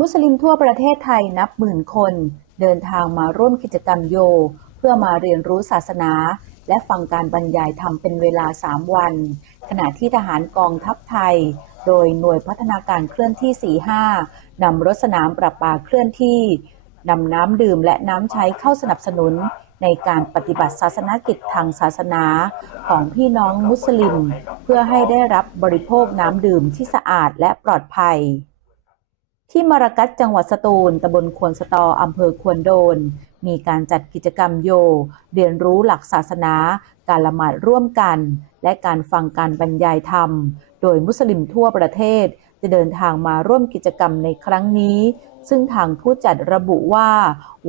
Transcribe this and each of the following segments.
มุสลิมทั่วประเทศไทยนับหมื่นคน เดินทางมาร่วมกิจกรรมโย เพื่อมาเรียนรู้ศาสนา และฟังการบรรยายธรรมเป็นเวลา 3 วัน ขณะที่ทหารกองทัพไทย โดยหน่วยพัฒนาการเคลื่อนที่ 45 นำรถสนามประปาเคลื่อนที่นำน้ำดื่มและน้ำใช้เข้าสนับสนุนในการปฏิบัติศาสนกิจทางศาสนาของพี่น้องมุสลิม เพื่อให้ได้รับบริโภคน้ำดื่มที่สะอาดและปลอดภัย ที่มรกัดจังหวัดสตูลตำบลควนสตออำเภอควนโดน มีการจัดกิจกรรมโย เรียนรู้หลักศาสนา การละหมาดร่วมกัน และการฟังการบรรยายธรรม โดยมุสลิมทั่วประเทศ จะเดินทางมาร่วมกิจกรรมในครั้งนี้ ซึ่งทางผู้จัดระบุว่า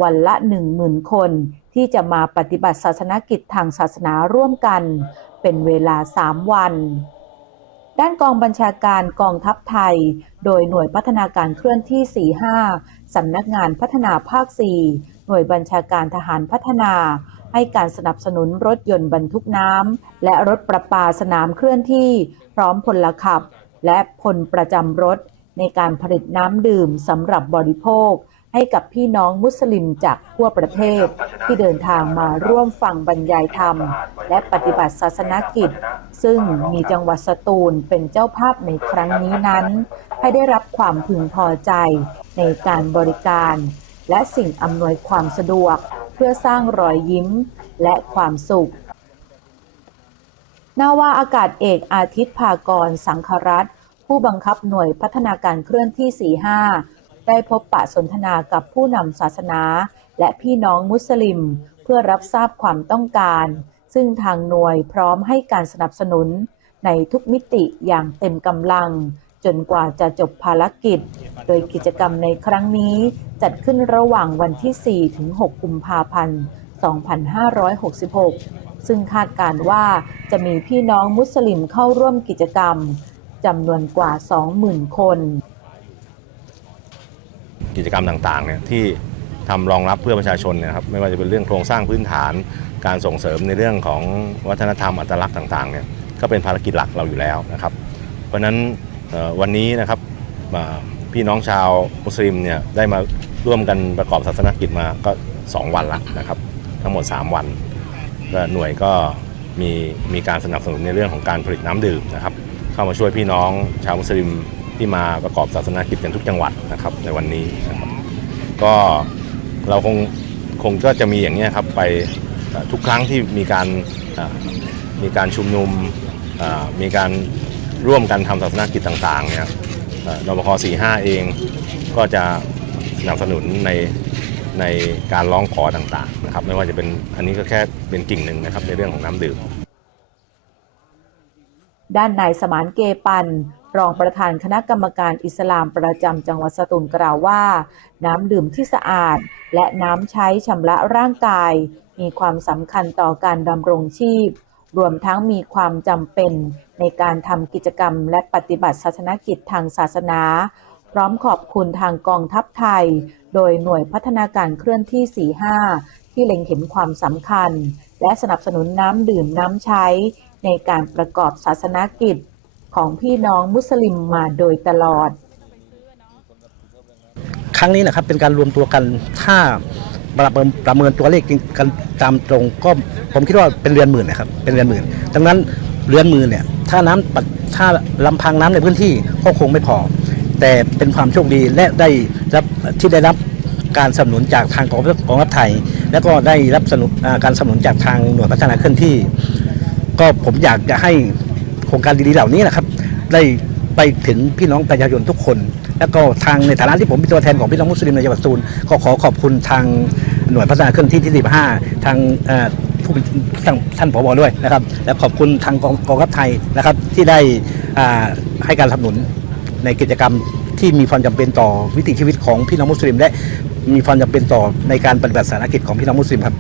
วันละหนึ่งหมื่นคน ที่จะมาปฏิบัติศาสนกิจทางศาสนาร่วมกัน เป็นเวลาสามวัน ด้านกองบัญชาการกองทัพไทย โดยหน่วยพัฒนาการเคลื่อนที่ 45 สำนักงานพัฒนาภาค 4 หน่วยบัญชาการทหารพัฒนา ให้การสนับสนุนรถยนต์บรรทุกน้ำ และรถประปาสนามเคลื่อนที่ พร้อมพลขับ และพลประจำรถ ในการผลิตน้ำดื่มสำหรับบริโภค ให้กับพี่น้องมุสลิมจากทั่วประเทศ ที่เดินทางมาร่วมฟังบรรยายธรรม และปฏิบัติศาสนกิจ ซึ่งมีจังหวัดสตูลเป็นเจ้าภาพในครั้งนี้นั้น ให้ได้รับความพึงพอใจในการบริการ และสิ่งอำนวยความสะดวกเพื่อสร้างรอยยิ้มและความสุขนาวาอากาศเอกอาทิตย์ภากรสังครัตผู้บังคับหน่วยพัฒนาการเคลื่อนที่ 45 ได้พบปะสนทนากับผู้นำศาสนา และพี่น้องมุสลิม เพื่อรับทราบความต้องการ ซึ่งทางหน่วยพร้อมให้การสนับสนุน ในทุกมิติอย่างเต็มกำลัง จนกว่าจะจบภารกิจ โดยกิจกรรมในครั้งนี้จัดขึ้นระหว่างวันที่ 4 ถึง 6 กุมภาพันธ์ 2566 ซึ่งคาดการณ์ว่าจะมีพี่น้องมุสลิมเข้าร่วมกิจกรรมจำนวนกว่า 20,000 คน กิจกรรมต่างๆเนี่ยที่ทำรองรับเพื่อประชาชนนะครับไม่ว่าจะเป็นเรื่องโครงสร้างพื้นฐาน การส่งเสริมในเรื่องของวัฒนธรรมอัตลักษณ์ต่างๆเนี่ยก็เป็นภารกิจหลักเราอยู่แล้วนะครับ เพราะฉะนั้นวันนี้นะครับพี่น้องชาวมุสลิมเนี่ยได้มาร่วมกันประกอบศาสนกิจมาก็ 2 วันละนะครับ ทั้งหมด 3 วันก็หน่วยก็มีมีการสนับสนุนในเรื่องของการผลิตน้ำดื่มนะครับ เข้ามาช่วยพี่น้องชาวมุสลิม ที่มาประกอบศาสนากิจกันทุกจังหวัดนะครับในวันนี้นะครับก็เราคงคงก็จะมีอย่างนี้ครับไปทุกครั้งที่มีการมีการชุมนุมมีการร่วมกันทำศาสนกิจต่างๆเนี่ยเอ่อนบค45 เองก็จะสนับสนุนในในการร้องขอต่างๆนะครับไม่ว่าจะเป็นอันนี้ก็แค่เป็นกิ่งหนึ่งนะครับในเรื่องของน้ำดื่มด้านนายสมานเกปัน รองประธานคณะกรรมการอิสลามประจำจังหวัดสตูลกล่าวว่า น้ำดื่มที่สะอาด และน้ำใช้ชำระร่างกาย มีความสำคัญต่อการดำรงชีพ รวมทั้งมีความจำเป็นในการทำกิจกรรมและปฏิบัติศาสนกิจทางศาสนา พร้อมขอบคุณทางกองทัพไทย โดยหน่วยพัฒนาการเคลื่อนที่ 45 ที่เล็งเห็นความสำคัญ และสนับสนุนน้ำดื่มน้ำใช้ ในการประกอบศาสนกิจ ของพี่น้องมุสลิมมาโดยตลอด ครั้งนี้นะครับเป็นการรวมตัวกันถ้าประเมินประเมินตัวเลขกันตามตรงก็ผมคิดว่าเป็นเรือนหมื่นนะครับเป็นเรือนหมื่น ดังนั้นเรือนหมื่นเนี่ยถ้าน้ำปัดถ้าลำพังน้ำในพื้นที่ก็คงไม่พอ แต่เป็นความโชคดีและได้รับที่ได้รับการสนับสนุนจากทางกองทัพกองทัพไทย แล้วก็ได้รับสนับสนุนการสนับสนุนจากทางหน่วยพัฒนาเคลื่อนที่ ก็ผมอยากจะให้ โครงการดีๆเหล่านี้นะครับ ได้ไปถึงพี่น้องประชาชนทุกคน แล้วก็ทางในฐานะที่ผมเป็นตัวแทนของพี่น้องมุสลิมในจังหวัดสตูลก็ขอขอบคุณทางหน่วยพัฒนาเคลื่อนที่ที่ 15 ทางผู้ท่านท่านผบด้วยนะครับ และขอบคุณทางกองกองทัพไทยนะครับ ที่ได้ให้การสนับสนุนในกิจกรรมที่มีความจำเป็นต่อวิถีชีวิตของพี่น้องมุสลิม และมีความจำเป็นต่อในการปฏิบัติศาสนกิจของพี่น้องมุสลิมครับ